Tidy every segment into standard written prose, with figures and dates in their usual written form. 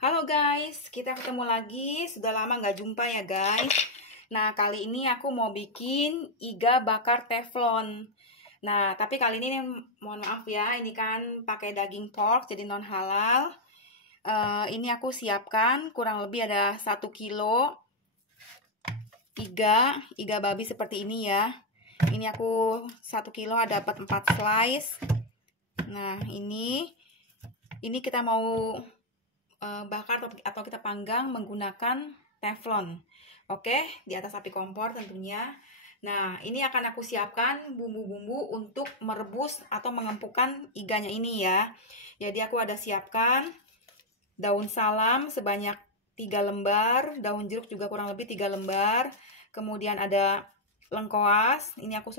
Halo guys, kita ketemu lagi. Sudah lama nggak jumpa ya guys. Nah, kali ini aku mau bikin iga bakar teflon. Nah, tapi kali ini mohon maaf ya, ini kan pakai daging pork jadi non halal. Ini aku siapkan kurang lebih ada 1 kilo iga babi seperti ini ya. Ini aku 1 kilo dapat 4 slice. Nah, ini kita mau bakar atau kita panggang menggunakan teflon. Oke, di atas api kompor tentunya. Nah, ini akan aku siapkan bumbu-bumbu untuk merebus atau mengempukkan iganya ini ya. Jadi aku ada siapkan daun salam sebanyak 3 lembar, daun jeruk juga kurang lebih 3 lembar. Kemudian ada lengkoas, ini aku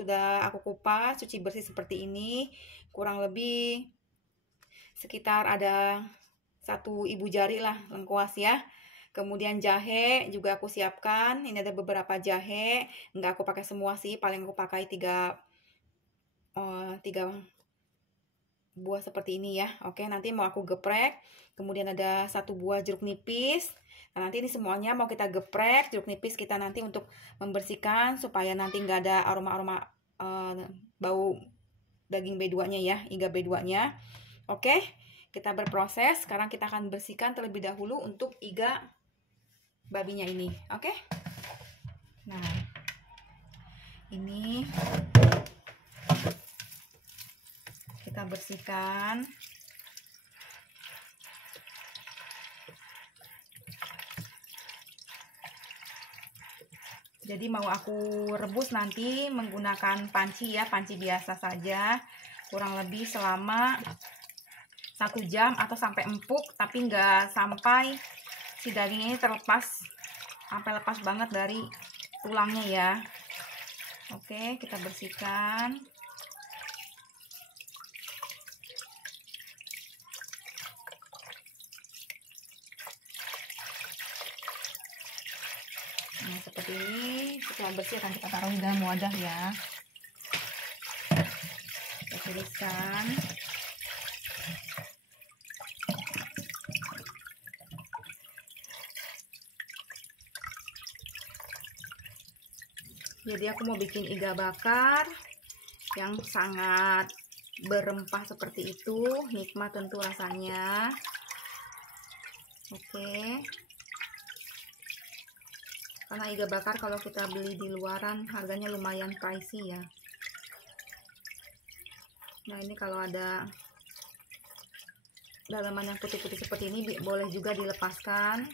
kupas, cuci bersih seperti ini. Kurang lebih sekitar ada 1 ibu jari lah lengkuas ya. Kemudian jahe juga aku siapkan. Ini ada beberapa jahe, enggak aku pakai semua sih, paling aku pakai 3 buah seperti ini ya. Oke, nanti mau aku geprek. Kemudian ada 1 buah jeruk nipis. Nah, nanti ini semuanya mau kita geprek. Jeruk nipis kita nanti untuk membersihkan supaya nanti enggak ada aroma-aroma bau daging B2-nya ya, iga B2-nya. Oke. Kita berproses. Sekarang kita akan bersihkan terlebih dahulu untuk iga babinya ini. Oke. Nah, ini kita bersihkan. Jadi mau aku rebus nanti menggunakan panci ya, panci biasa saja. Kurang lebih selama 1 jam atau sampai empuk, tapi nggak sampai si daging ini terlepas, sampai lepas banget dari tulangnya ya. Oke, kita bersihkan. Nah, seperti ini. Setelah bersih akan kita taruh di dalam wadah ya. Kita tiriskan. Jadi aku mau bikin iga bakar yang sangat berempah seperti itu, nikmat tentu rasanya. Oke. Karena iga bakar kalau kita beli di luaran harganya lumayan pricey ya. Nah, ini kalau ada dalaman yang putih-putih seperti ini boleh juga dilepaskan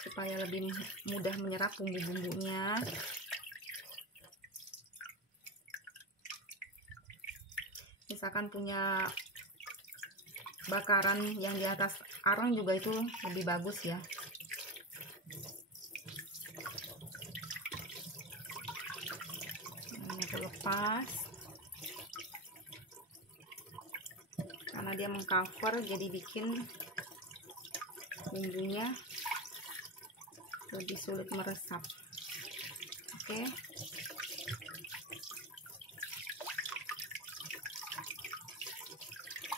supaya lebih mudah menyerap bumbu-bumbunya. Misalkan punya bakaran yang di atas arang juga itu lebih bagus ya. Ini aku lepas karena dia mengcover, jadi bikin bumbunya lebih sulit meresap. Oke.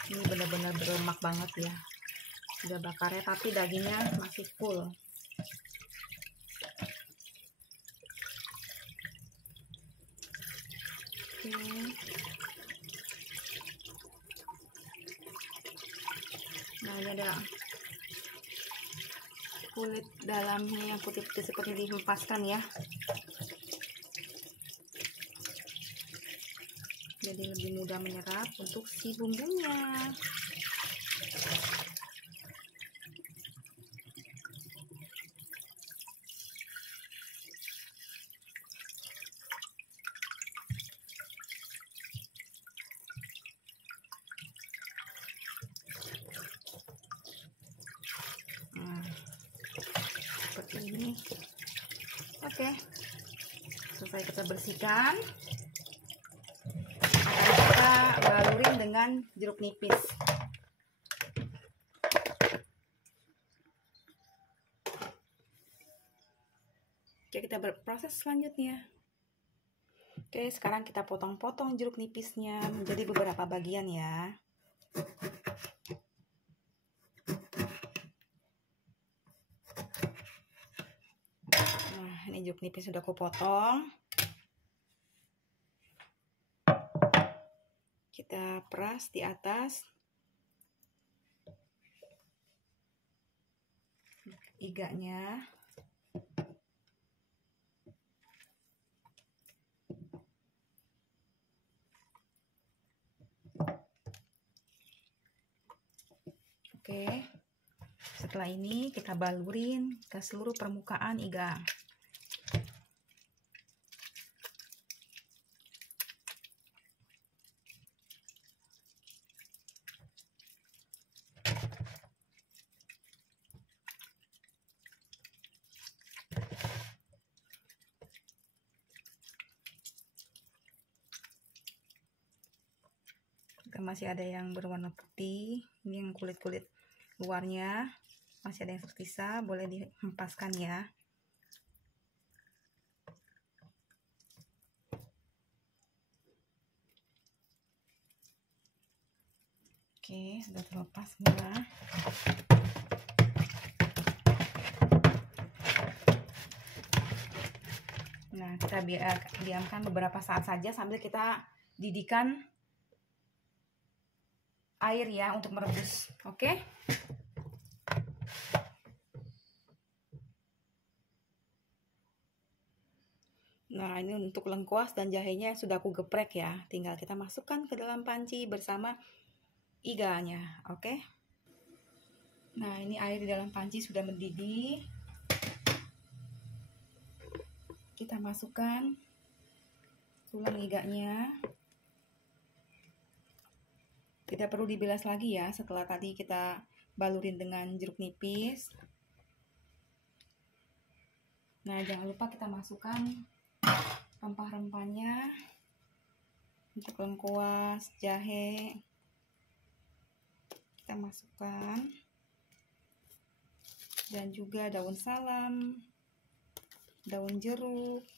Ini benar-benar berlemak banget ya iga bakarnya, tapi dagingnya masih full. Oke. Nah, ini ada kulit dalamnya yang putih-putih seperti dihempaskan ya. Jadi lebih mudah menyerap untuk si bumbunya. Nah, seperti ini. Oke. Selesai kita bersihkan. Akan kita balurin dengan jeruk nipis. Oke, kita berproses selanjutnya. Oke, sekarang kita potong-potong jeruk nipisnya menjadi beberapa bagian ya. ini jeruk nipis sudah aku potong. Kita peras di atas iganya. Oke, setelah ini kita balurin ke seluruh permukaan iga. Masih ada yang berwarna putih, ini yang kulit-kulit luarnya masih ada yang tersisa, boleh dihempaskan ya. Oke, sudah terlepas semua. Nah, kita diamkan beberapa saat saja sambil kita didihkan air ya untuk merebus. Oke. Nah, ini untuk lengkuas dan jahenya sudah aku geprek ya. Tinggal kita masukkan ke dalam panci bersama iganya. Oke. Nah, ini air di dalam panci sudah mendidih. Kita masukkan tulang iganya. Tidak perlu dibilas lagi ya setelah tadi kita balurin dengan jeruk nipis. Nah, jangan lupa kita masukkan rempah-rempahnya untuk lengkuas, jahe. Kita masukkan. Dan juga daun salam, daun jeruk.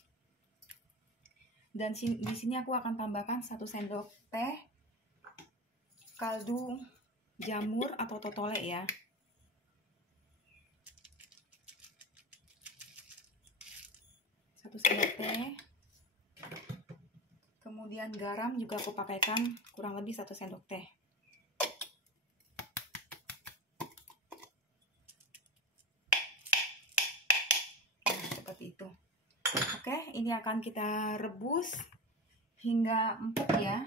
Dan di sini aku akan tambahkan 1 sendok teh kaldu jamur atau totole ya. Satu sendok teh. Kemudian garam juga aku pakaikan kurang lebih 1 sendok teh. Nah, seperti itu. Oke, ini akan kita rebus hingga empuk ya.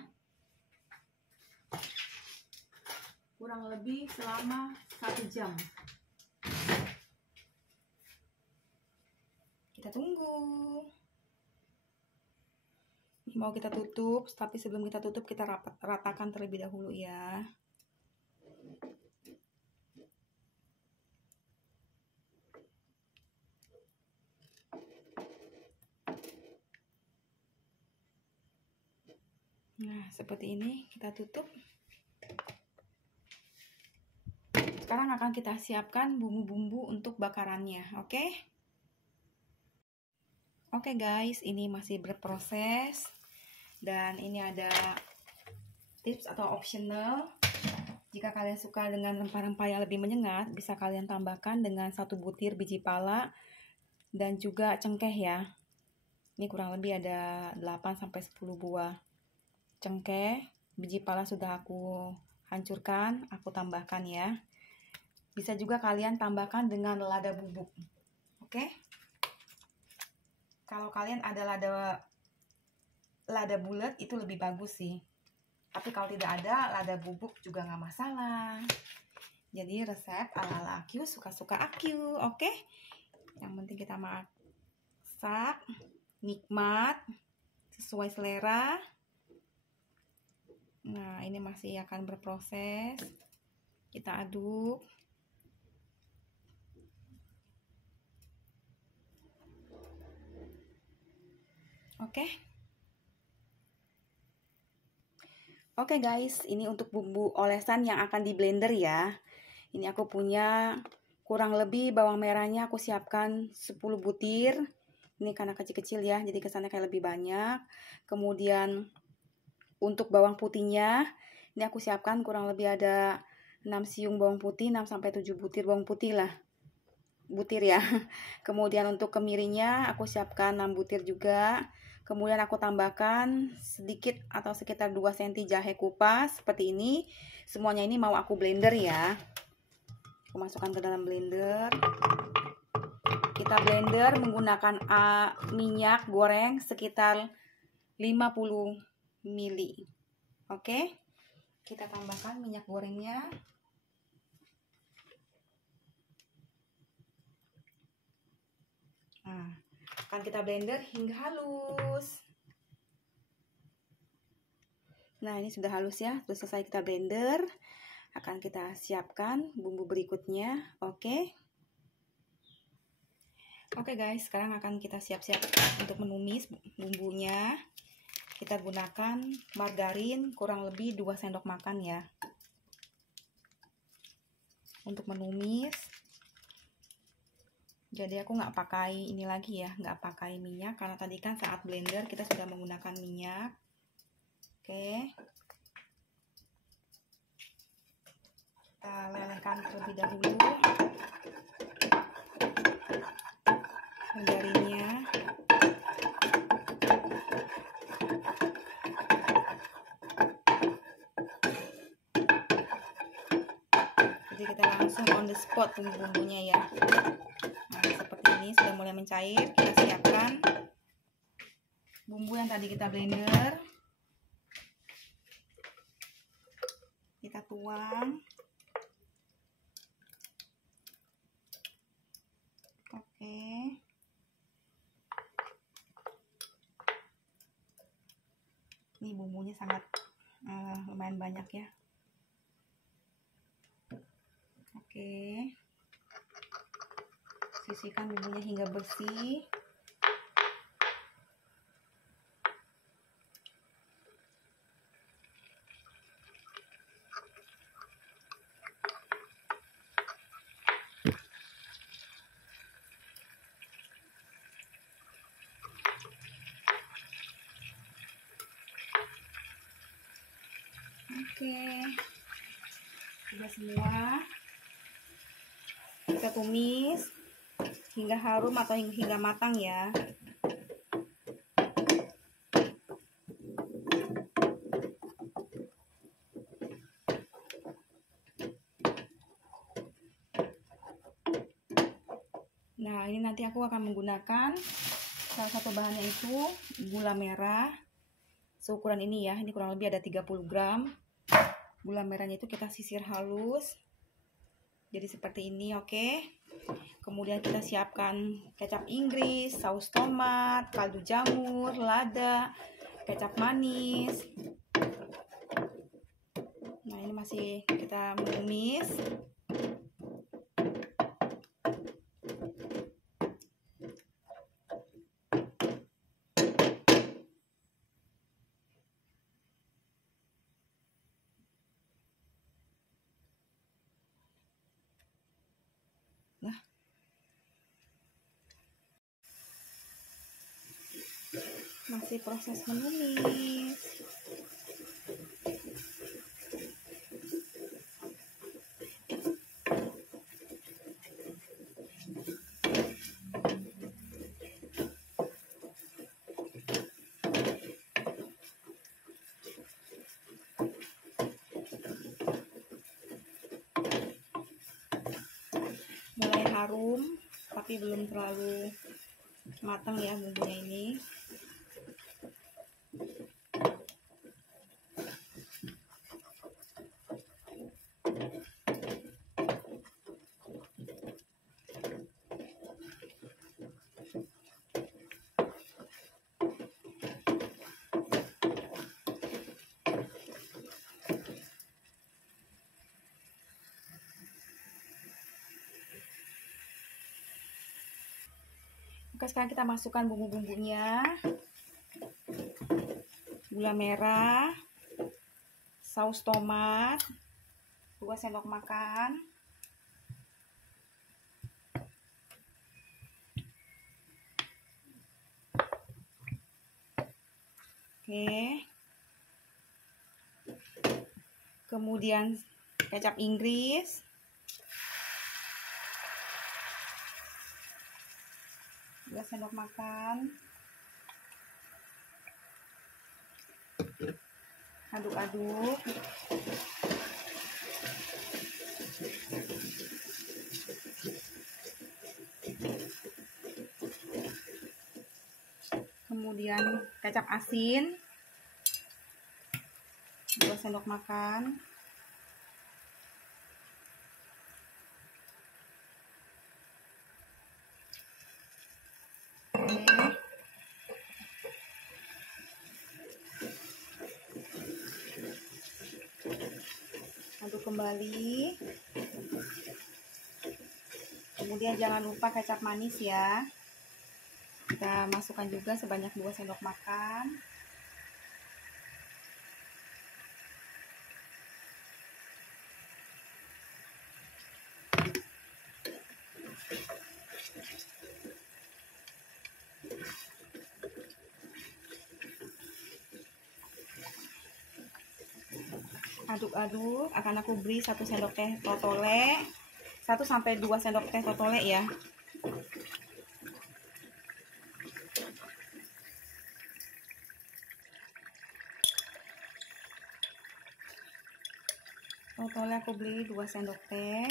Kurang lebih selama 1 jam. Kita tunggu. Ini mau kita tutup, tapi sebelum kita tutup kita ratakan terlebih dahulu ya. Nah, seperti ini kita tutup. Sekarang akan kita siapkan bumbu-bumbu untuk bakarannya, oke? Oke guys, ini masih berproses. Dan ini ada tips atau optional. Jika kalian suka dengan rempah-rempah yang lebih menyengat, bisa kalian tambahkan dengan 1 butir biji pala dan juga cengkeh ya. Ini kurang lebih ada 8-10 buah cengkeh. Biji pala sudah aku hancurkan, aku tambahkan ya. Bisa juga kalian tambahkan dengan lada bubuk. Oke? Kalau kalian ada lada bulat itu lebih bagus sih. Tapi kalau tidak ada, lada bubuk juga nggak masalah. Jadi resep ala-ala Aku, suka-suka Aku, oke? Yang penting kita masak, nikmat, sesuai selera. Nah, ini masih akan berproses. Kita aduk. Oke guys, ini untuk bumbu olesan yang akan di blender ya. Ini aku punya kurang lebih bawang merahnya aku siapkan 10 butir. Ini karena kecil-kecil ya, jadi kesannya kayak lebih banyak. Kemudian untuk bawang putihnya, ini aku siapkan kurang lebih ada 6 siung bawang putih, 6-7 butir bawang putih lah. butir ya. Kemudian untuk kemirinya aku siapkan 6 butir juga. Kemudian aku tambahkan sedikit atau sekitar 2 cm jahe kupas seperti ini. Semuanya ini mau aku blender ya. Aku masukkan ke dalam blender. Kita blender menggunakan minyak goreng sekitar 50 ml. Oke. Kita tambahkan minyak gorengnya. Nah, akan kita blender hingga halus. Nah, ini sudah halus ya. Sudah selesai kita blender. Akan kita siapkan bumbu berikutnya. Oke. Oke guys, sekarang akan kita siap-siap untuk menumis bumbunya. Kita gunakan margarin kurang lebih 2 sendok makan ya. Untuk menumis. Jadi aku nggak pakai ini lagi ya, nggak pakai minyak karena tadi kan saat blender kita sudah menggunakan minyak. Oke. Kita lelehkan terlebih dahulu margarinnya. Jadi kita langsung on the spot bumbu-bumbunya ya. Nah, seperti ini sudah mulai mencair. Kita siapkan bumbu yang tadi kita blender. Kita tuang. Oke. Ini bumbunya sangat lumayan banyak ya. Oke. Sisihkan bumbunya hingga bersih. Oke, sudah semua. Kita tumis hingga harum atau hingga matang ya. Nah, ini nanti aku akan menggunakan salah satu bahannya itu gula merah. Seukuran ini ya, ini kurang lebih ada 30 gram. Gula merahnya itu kita sisir halus. Jadi seperti ini, oke. Kemudian kita siapkan kecap Inggris, saus tomat, kaldu jamur, lada, kecap manis. Nah, ini masih kita menumis. Nah, masih proses menumis. Mulai harum, tapi belum terlalu matang ya bumbunya ini. Oke, sekarang kita masukkan bumbu-bumbunya. Gula merah, saus tomat, 2 sendok makan. Oke. Kemudian kecap Inggris. 2 sendok makan. Aduk-aduk. Kemudian kecap asin 2 sendok makan. Aduk kembali. Kemudian jangan lupa kecap manis ya. Kita masukkan juga sebanyak 2 sendok makan. Aduk-aduk, akan aku beri 1 sendok teh totole, 1 sampai 2 sendok teh totole ya. Totole aku beli 2 sendok teh.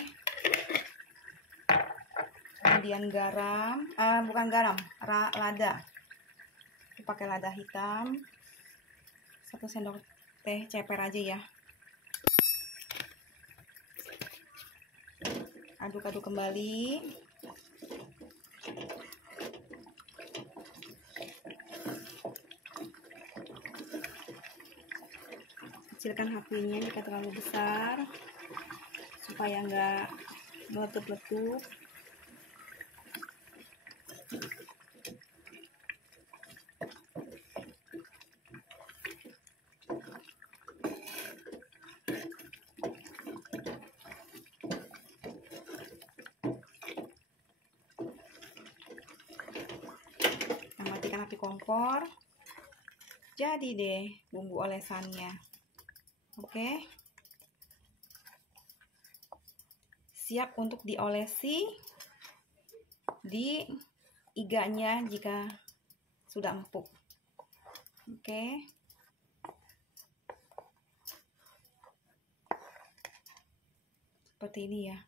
Kemudian garam, bukan garam, lada. Aku pakai lada hitam. 1 sendok teh ceper aja ya. Aduk-aduk kembali. Kecilkan apinya jika terlalu besar supaya enggak meletup-letup. Matikan api kompor. Jadi deh bumbu olesannya. Oke. Siap untuk diolesi di iganya jika sudah empuk. Oke. Seperti ini ya.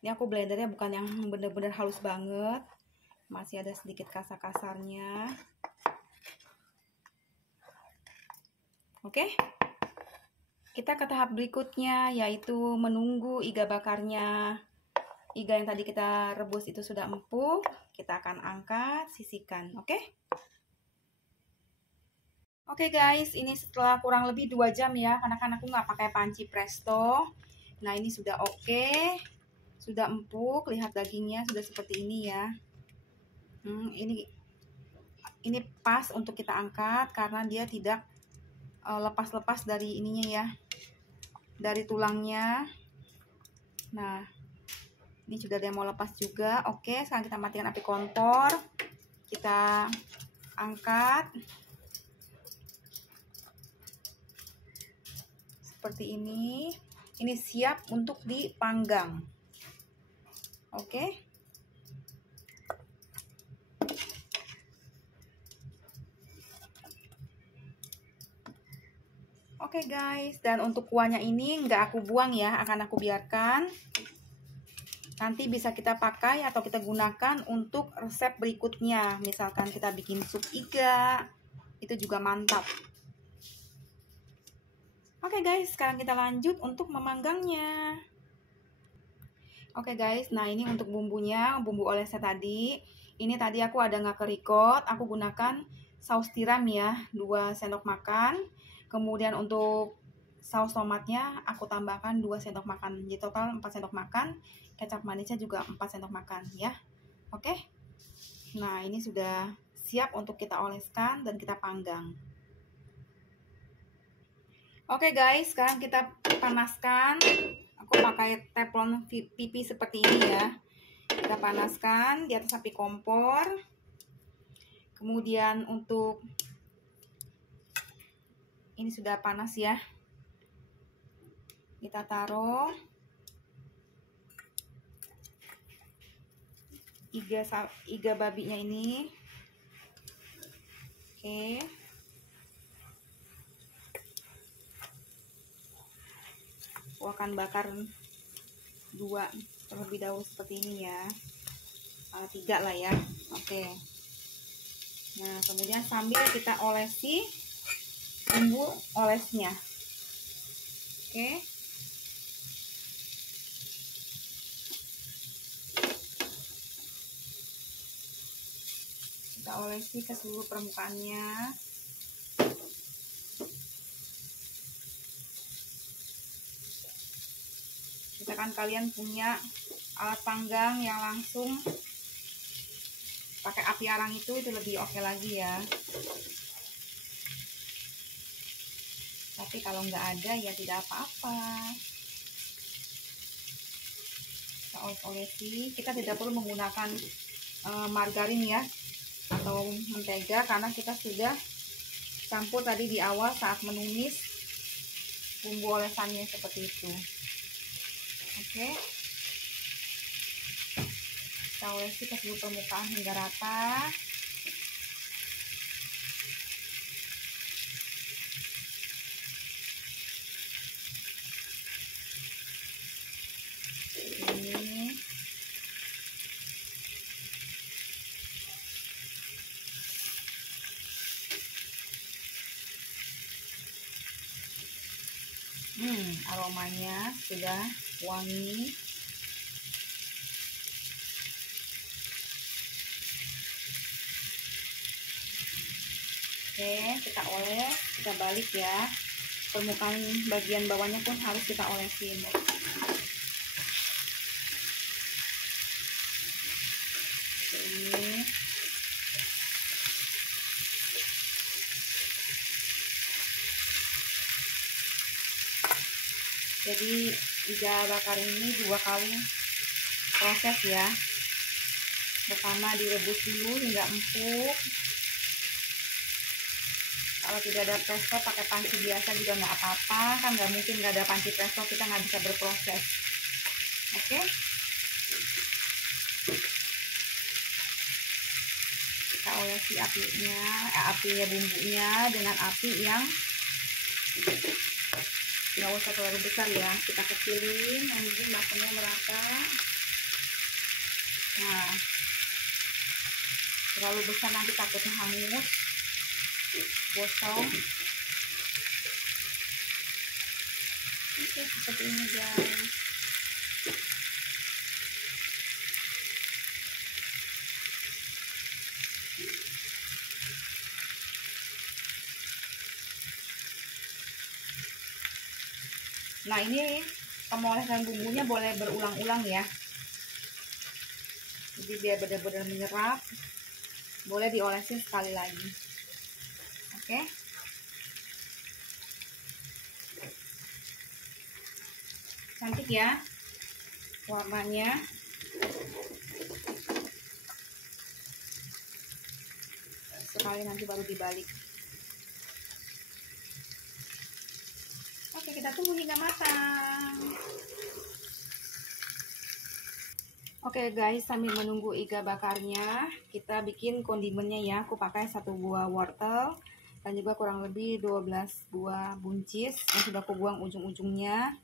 Ini aku blendernya bukan yang bener-bener halus banget. Masih ada sedikit kasar-kasarnya. Oke. Kita ke tahap berikutnya, yaitu menunggu iga bakarnya. Iga yang tadi kita rebus itu sudah empuk. Kita akan angkat, sisihkan. Oke. Oke guys, ini setelah kurang lebih 2 jam ya, karena kan aku nggak pakai panci presto. Nah ini sudah oke, sudah empuk. Lihat dagingnya sudah seperti ini ya. Ini pas untuk kita angkat karena dia tidak lepas-lepas dari ininya ya, dari tulangnya. Nah ini sudah dia mau lepas juga. Oke, sekarang kita matikan api kompor. Kita angkat seperti ini. Ini siap untuk dipanggang. Oke. Oke guys, dan untuk kuahnya ini nggak aku buang ya, akan aku biarkan. Nanti bisa kita pakai atau kita gunakan untuk resep berikutnya. Misalkan kita bikin sup iga, itu juga mantap. Oke guys, sekarang kita lanjut untuk memanggangnya. Oke guys, nah ini untuk bumbunya, bumbu olesnya tadi. Ini tadi aku ada nggak record, aku gunakan saus tiram ya, 2 sendok makan. Kemudian untuk saus tomatnya aku tambahkan 2 sendok makan. Jadi total 4 sendok makan. Kecap manisnya juga 4 sendok makan ya. Oke. Nah, ini sudah siap untuk kita oleskan dan kita panggang. Oke guys, sekarang kita panaskan. Aku pakai teflon pipi seperti ini ya. Kita panaskan di atas api kompor. Kemudian untuk ini sudah panas ya. Kita taruh. iga babinya ini. Oke. Aku akan bakar 2 terlebih dahulu seperti ini ya. 3 lah ya. Oke. Nah, kemudian sambil kita olesi bumbu olesnya. Oke. Kita olesi ke seluruh permukaannya. Misalkan kalian punya alat panggang yang langsung pakai api arang itu lebih oke lagi ya. Tapi kalau nggak ada ya tidak apa-apa. Kita olesi. Kita tidak perlu menggunakan margarin ya atau mentega karena kita sudah campur tadi di awal saat menumis bumbu olesannya seperti itu. Oke. Kita olesi ke seluruh permukaan hingga rata. Ini. Aromanya sudah wangi. Oke, kita oles, kita balik ya. Permukaan bagian bawahnya pun harus kita olesin. Ini. Jadi iga bakar ini 2 kali proses ya. Pertama direbus dulu hingga empuk. Kalau tidak ada presto pakai panci biasa juga nggak apa-apa, kan nggak mungkin nggak ada panci presto kita nggak bisa berproses. Oke. Kita olesi apinya bumbunya dengan api yang nggak usah terlalu besar ya, kita kecilin nanti matangnya merata. Nah, terlalu besar nanti takutnya hangus, gosong. Oke, seperti ini guys. Nah, ini pemolesan bumbunya boleh berulang-ulang ya. Jadi biar benar-benar menyerap, boleh diolesin sekali lagi. Oke. Cantik ya warnanya. Sekali nanti baru dibalik. Oke, kita tunggu hingga matang. Oke guys, sambil menunggu iga bakarnya, kita bikin kondimennya ya. Aku pakai 1 buah wortel dan juga kurang lebih 12 buah buncis yang sudah aku buang ujung-ujungnya.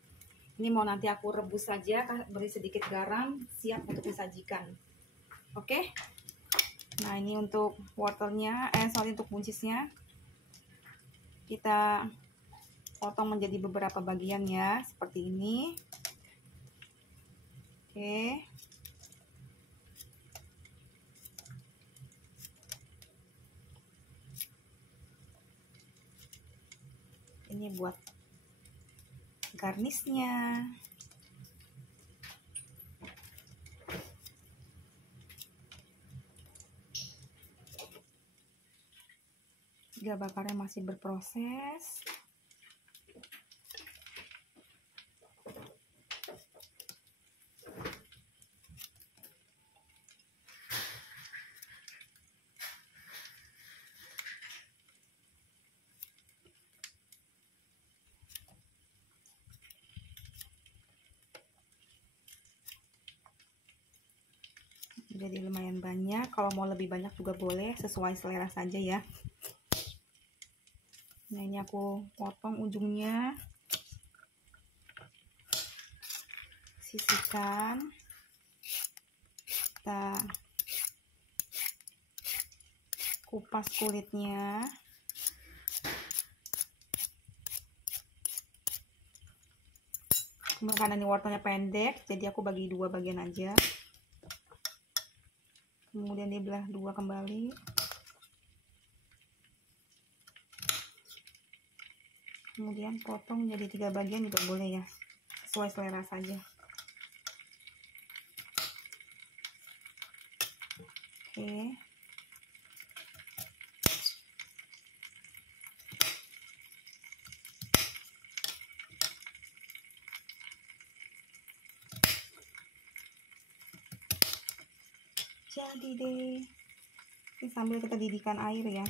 Ini mau nanti aku rebus saja, beri sedikit garam, siap untuk disajikan. Oke. Nah, ini untuk wortelnya, untuk buncisnya. Kita potong menjadi beberapa bagian ya, seperti ini. Oke. Ini buat garnisnya. Iga bakarnya masih berproses. Jadi lumayan banyak. Kalau mau lebih banyak juga boleh, sesuai selera saja ya. Nah, ini aku potong ujungnya, sisihkan. Kita kupas kulitnya. Karena ini wortelnya pendek, jadi aku bagi dua bagian aja. Kemudian dibelah dua kembali. Kemudian potong jadi 3 bagian juga boleh ya, sesuai selera saja. Oke. Jadi deh. Ini sambil kita didihkan air ya.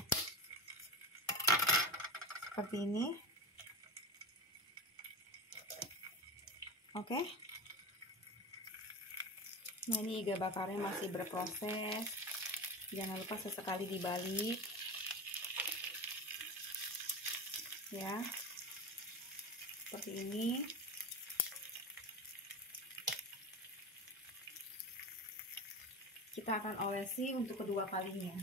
Seperti ini. Oke. Nah, ini iga bakarnya masih berproses. Jangan lupa sesekali dibalik. Ya. Seperti ini. Kita akan olesi untuk kedua kalinya.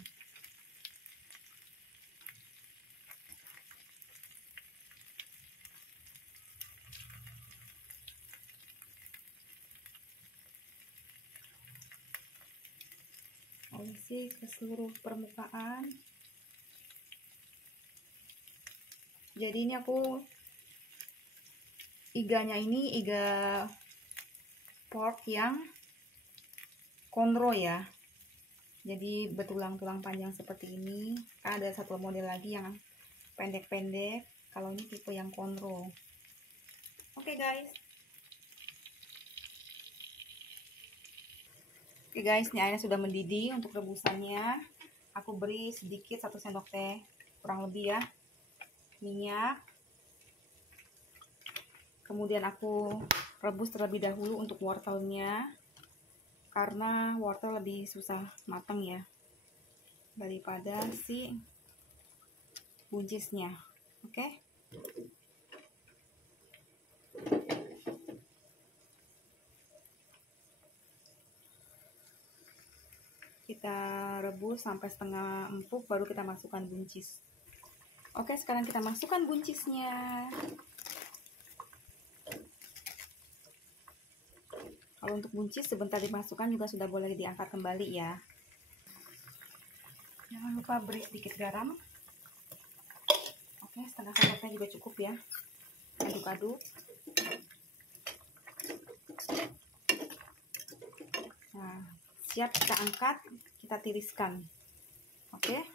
Olesi ke seluruh permukaan. Jadi ini aku iganya ini iga pork yang konro ya. Jadi bertulang-tulang panjang seperti ini. Ada satu model lagi yang pendek-pendek. Kalau ini tipe yang konro. Oke guys. Oke guys, ini airnya sudah mendidih. Untuk rebusannya aku beri sedikit 1 sendok teh kurang lebih ya minyak. Kemudian aku rebus terlebih dahulu untuk wortelnya, karena wortel lebih susah matang ya daripada si buncisnya. Oke. Kita rebus sampai setengah empuk, baru kita masukkan buncis. Oke, sekarang kita masukkan buncisnya. Kalau untuk buncis sebentar dimasukkan juga sudah boleh diangkat kembali ya. Jangan lupa beri sedikit garam. Oke, setengah sendoknya juga cukup ya. Aduk-aduk. Nah, siap kita angkat, kita tiriskan. Oke.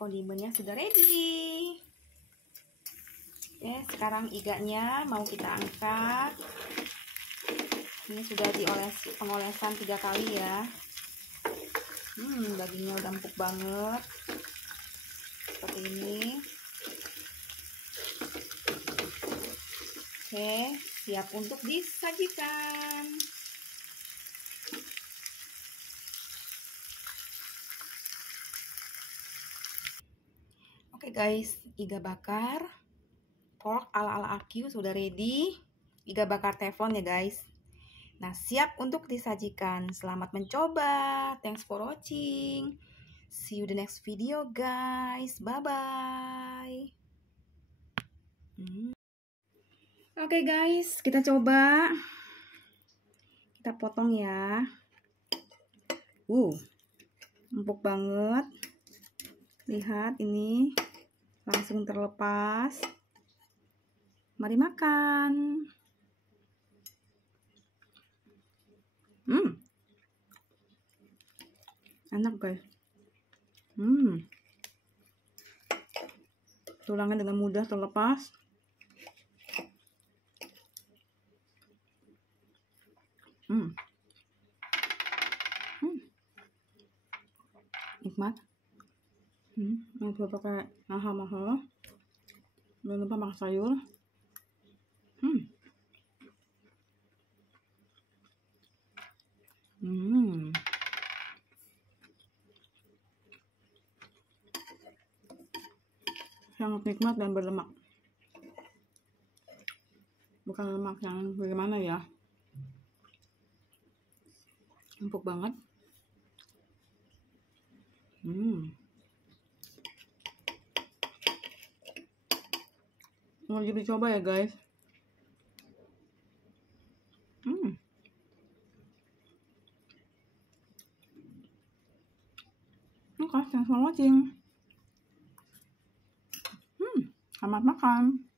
Kondimennya sudah ready. Oke, sekarang iganya mau kita angkat. Ini sudah pengolesan 3 kali ya. Dagingnya udah empuk banget. Seperti ini. Oke, siap untuk disajikan. Oke guys, iga bakar pork ala-ala Akyu sudah ready. Iga bakar teflon ya guys. Nah, siap untuk disajikan. Selamat mencoba. Thanks for watching. See you the next video guys. Bye-bye. Oke guys, kita coba. Kita potong ya. Empuk banget. Lihat ini. Langsung terlepas. Mari makan. Enak guys. Tulangnya dengan mudah terlepas. Nikmat. Mau pakai mahal-mahal. Jangan lupa makan sayur. Sangat nikmat dan berlemak. Bukan lemak yang bagaimana ya, empuk banget. Wajib dicoba ya guys. Okay, thanks for watching. Selamat makan.